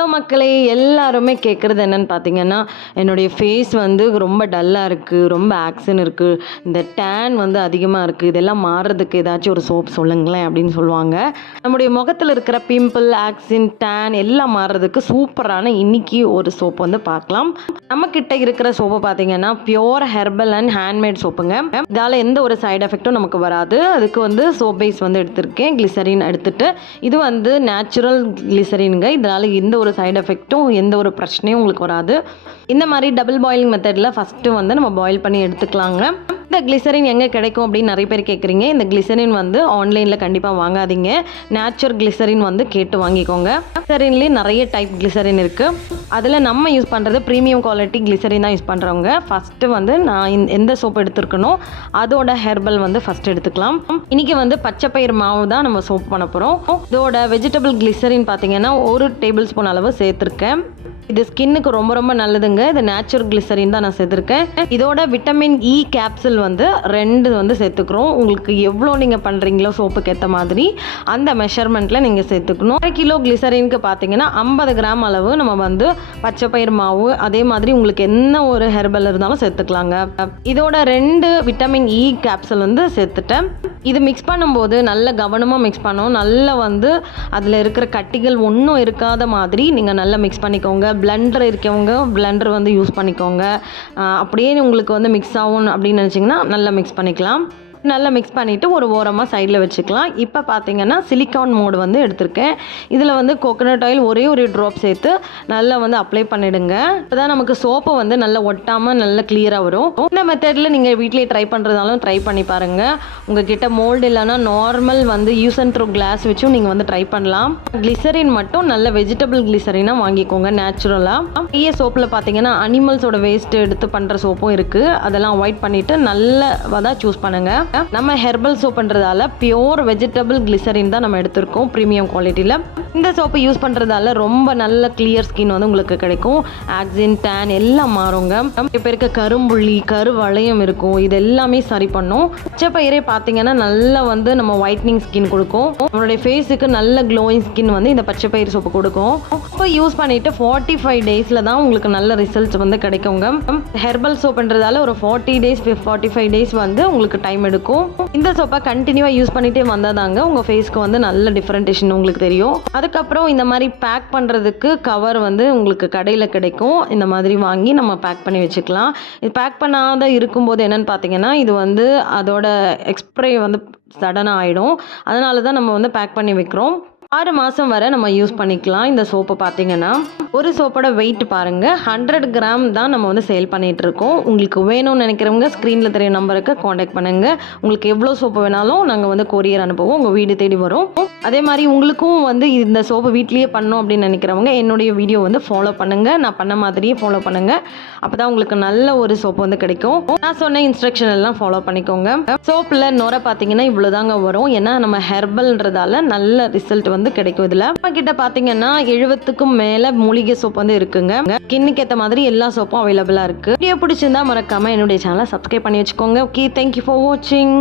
Hello மக்களே எல்லாருமே கேட்குறது என்னன்னு பார்த்தீங்கன்னா என்னுடைய ஃபேஸ் வந்து ரொம்ப டல்லாக இருக்குது ரொம்ப ஆக்சன் இருக்குது இந்த டேன் வந்து அதிகமாக இருக்குது இதெல்லாம் மாறுறதுக்கு ஏதாச்சும் ஒரு சோப் சொல்லுங்களேன் அப்படின்னு சொல்லுவாங்க. நம்முடைய முகத்தில் இருக்கிற பிம்பிள் ஆக்சின் டேன் எல்லாம் மாறுறதுக்கு சூப்பரான இன்னைக்கு ஒரு சோப் வந்து பார்க்கலாம். நம்மக்கிட்ட இருக்கிற சோப்பு பார்த்தீங்கன்னா பியோர் ஹெர்பல் அண்ட் ஹேண்ட்மேட் சோப்புங்க இதால் எந்த ஒரு சைடு எஃபெக்ட்டும் நமக்கு வராது. அதுக்கு வந்து சோப் பேஸ் வந்து எடுத்திருக்கேன். கிளிசரின் எடுத்துட்டு இது வந்து நேச்சுரல் கிளிசரின்ங்க இதனால் எந்த ஒரு சைடு எஃபெக்ட்டும் எந்த ஒரு பிரச்சனையும் உங்களுக்கு வராது. இந்த மாதிரி டபுள் பாயிலிங் மெத்தடில் ஃபஸ்ட்டு வந்து நம்ம பாயில் பண்ணி எடுத்துக்கலாங்க. இந்த கிளிசரின் எங்கே கிடைக்கும் அப்படின்னு நிறைய பேர் கேட்குறீங்க இந்த கிளிசரின் வந்து ஆன்லைனில் கண்டிப்பாக வாங்காதீங்க. நேச்சுரல் கிளிசரின் வந்து கேட்டு வாங்கிக்கோங்க. கிளிசரின்லேயே நிறைய டைப் கிளிசரின் இருக்குது அதில் நம்ம யூஸ் பண்ணுறது ப்ரீமியம் குவாலிட்டி கிளிசரின் தான் யூஸ் பண்ணுறவங்க ஃபஸ்ட்டு வந்து நான் எந்த சோப் எடுத்துருக்கனோ அதோட ஹெர்பல் வந்து ஃபஸ்ட் எடுத்துக்கலாம். இன்றைக்கி வந்து பச்சை பயிர் மாவு தான் நம்ம சோப் பண்ண போகிறோம் இதோட வெஜிடபிள் கிளிசரின் பார்த்தீங்கன்னா ஒரு டேபிள் ஸ்பூன் அளவு சேர்த்துருக்கேன். இது ஸ்கின்னுக்கு ரொம்ப ரொம்ப நல்லதுங்க. இது நேச்சுரல் கிளிசரின் தான் நான் சேர்த்துருக்கேன். இதோட விட்டமின் இ கேப்சூல் வந்து ரெண்டு வந்து சேர்த்துக்கிறோம். உங்களுக்கு எவ்வளோ நீங்கள் பண்ணுறீங்களோ சோப்புக்கு ஏற்ற மாதிரி அந்த மெஷர்மெண்ட்டில் நீங்கள் சேர்த்துக்கணும். அரை கிலோ கிளிசரினுக்கு பார்த்தீங்கன்னா ஐம்பது கிராம் அளவு நம்ம வந்து பச்சை பயிர் மாவு அதே மாதிரி உங்களுக்கு என்ன ஒரு ஹெர்பல் இருந்தாலும் சேர்த்துக்கலாங்க. இதோட ரெண்டு விட்டமின் இ கேப்சூல் வந்து சேர்த்துட்டேன். இது மிக்ஸ் பண்ணும்போது நல்ல கவனமாக மிக்ஸ் பண்ணணும். நல்லா வந்து அதில் இருக்கிற கட்டிகள் ஒன்றும் இருக்காத மாதிரி நீங்கள் நல்லா மிக்ஸ் பண்ணிக்கோங்க. பிளண்டர் இருக்கவங்க பிளண்டர் வந்து யூஸ் பண்ணிக்கோங்க. அப்படியே உங்களுக்கு வந்து மிக்ஸ் ஆகும் அப்படின்னு நினச்சிங்கன்னா நல்லா மிக்ஸ் பண்ணிக்கலாம். நல்லா மிக்ஸ் பண்ணிவிட்டு ஒரு ஓரமாக சைடில் வச்சுக்கலாம். இப்போ பார்த்தீங்கன்னா சிலிக்கான் மோடு வந்து எடுத்திருக்கேன். இதில் வந்து கோகோனட் ஆயில் ஒரே ஒரு ட்ராப் சேர்த்து நல்லா வந்து அப்ளை பண்ணிவிடுங்க இப்போ தான் நமக்கு சோப்பு வந்து நல்லா ஒட்டாமல் நல்லா கிளியராக வரும். இந்த மெத்தடில் நீங்கள் வீட்டிலேயே ட்ரை பண்ணுறதாலும் ட்ரை பண்ணி பாருங்கள் உங்ககிட்ட மோல்டு இல்லைன்னா நார்மல் வந்து யூஸ் அண்ட் த்ரூ கிளாஸ் வச்சும் நீங்கள் வந்து ட்ரை பண்ணலாம். கிளிசரின் மட்டும் நல்ல வெஜிடபிள் கிளிசரினாக வாங்கிக்கோங்க நேச்சுரலாக பெரிய சோப்பில் பார்த்தீங்கன்னா அனிமல்ஸோட வேஸ்ட்டு எடுத்து பண்ணுற சோப்பும் இருக்குது அதெல்லாம் அவாய்ட் பண்ணிவிட்டு நல்லதாக சூஸ் பண்ணுங்கள் நம்ம ஹெர்பல் சோப்புன்றதால பியோர் வெஜிடபிள் கிளிசரின் தான் நம்ம எடுத்திருக்கோம் ப்ரீமியம் குவாலிட்டியில் இந்த சோப்பு யூஸ் பண்ணுறதால ரொம்ப நல்ல கிளியர் ஸ்கின் வந்து உங்களுக்கு கிடைக்கும். ஆக்சின் டேன் எல்லாம் மாறுங்க. இப்போ இருக்க கரும்புள்ளி கருவளையம் இருக்கும். இது எல்லாமே சரி பண்ணும். பச்சைப்பயிரே பார்த்தீங்கன்னா நல்லா வந்து நம்ம ஒயிட்னிங் ஸ்கின் கொடுக்கும். நம்மளுடைய ஃபேஸுக்கு நல்ல க்ளோயிங் ஸ்கின் வந்து இந்த பச்சை பயிர் சோப்பு கொடுக்கும். இப்போ யூஸ் பண்ணிட்டு ஃபார்ட்டி ஃபைவ் டேஸில் தான் உங்களுக்கு நல்ல ரிசல்ட்ஸ் வந்து கிடைக்குங்க. ஹெர்பல் சோப்புன்றதால ஒரு forty days forty five days வந்து உங்களுக்கு டைம் எடுக்கும். இந்த சோப்பை கண்டினியூவாக யூஸ் பண்ணிகிட்டே வந்தால் தாங்க உங்கள் ஃபேஸ்க்கு வந்து நல்ல டிஃப்ரெண்டேஷன் உங்களுக்கு தெரியும். அதுக்கப்புறம் இந்த மாதிரி பேக் பண்ணுறதுக்கு கவர் வந்து உங்களுக்கு கடையில் கிடைக்கும். இந்த மாதிரி வாங்கி நம்ம பேக் பண்ணி வச்சுக்கலாம். இது பேக் பண்ணாத இருக்கும்போது என்னன்னு பார்த்தீங்கன்னா இது வந்து அதோட எக்ஸ்ப்ரே வந்து சடனாக ஆகிடும் அதனால தான் நம்ம வந்து பேக் பண்ணி வைக்கிறோம். ஆறு மாதம் வரை நம்ம யூஸ் பண்ணிக்கலாம் இந்த சோப்பை பார்த்தீங்கன்னா ஒரு சோப்போட வெயிட் பாருங்கள் ஹண்ட்ரட் கிராம் தான் நம்ம வந்து சேல் பண்ணிகிட்ருக்கோம் உங்களுக்கு வேணும்னு நினைக்கிறவங்க ஸ்க்ரீனில் தெரிய நம்பருக்கு காண்டாக்ட் பண்ணுங்கள் உங்களுக்கு எவ்வளோ சோப்பு வேணாலும் நாங்கள் வந்து கொரியர் அனுப்புவோம். உங்கள் வீடு தேடி வரும். அதே மாதிரி உங்களுக்கும் வந்து இந்த சோப்பு வீட்லேயே பண்ணோம் அப்படின்னு நினைக்கிறவங்க என்னுடைய வீடியோ வந்து ஃபாலோ பண்ணுங்கள் நான் பண்ண மாதிரியே ஃபாலோ பண்ணுங்கள் அப்போ தான் உங்களுக்கு நல்ல ஒரு சோப்பு வந்து கிடைக்கும். நான் சொன்ன இன்ஸ்ட்ரக்ஷன் எல்லாம் ஃபாலோ பண்ணிக்கோங்க. சோப்பில் நுர பார்த்தீங்கன்னா இவ்வளோதாங்க வரும். ஏன்னா நம்ம ஹெர்பல்ன்றதால நல்ல ரிசல்ட் வந்து கிடைக்கும் இதில். நம்ம கிட்ட பார்த்தீங்கன்னா எழுபத்துக்கும் மேலே மூலிகை சோப் வந்து இருக்குங்க. ஸ்கின்னுக்கு ஏற்ற மாதிரி எல்லா சோப்பும் அவைலபிளாக இருக்குது வீடியோ பிடிச்சிருந்தா மறக்காம என்னுடைய சேனலை சப்ஸ்கிரைப் பண்ணி வச்சுக்கோங்க. ஓகே தேங்க்யூ ஃபார் வாட்சிங்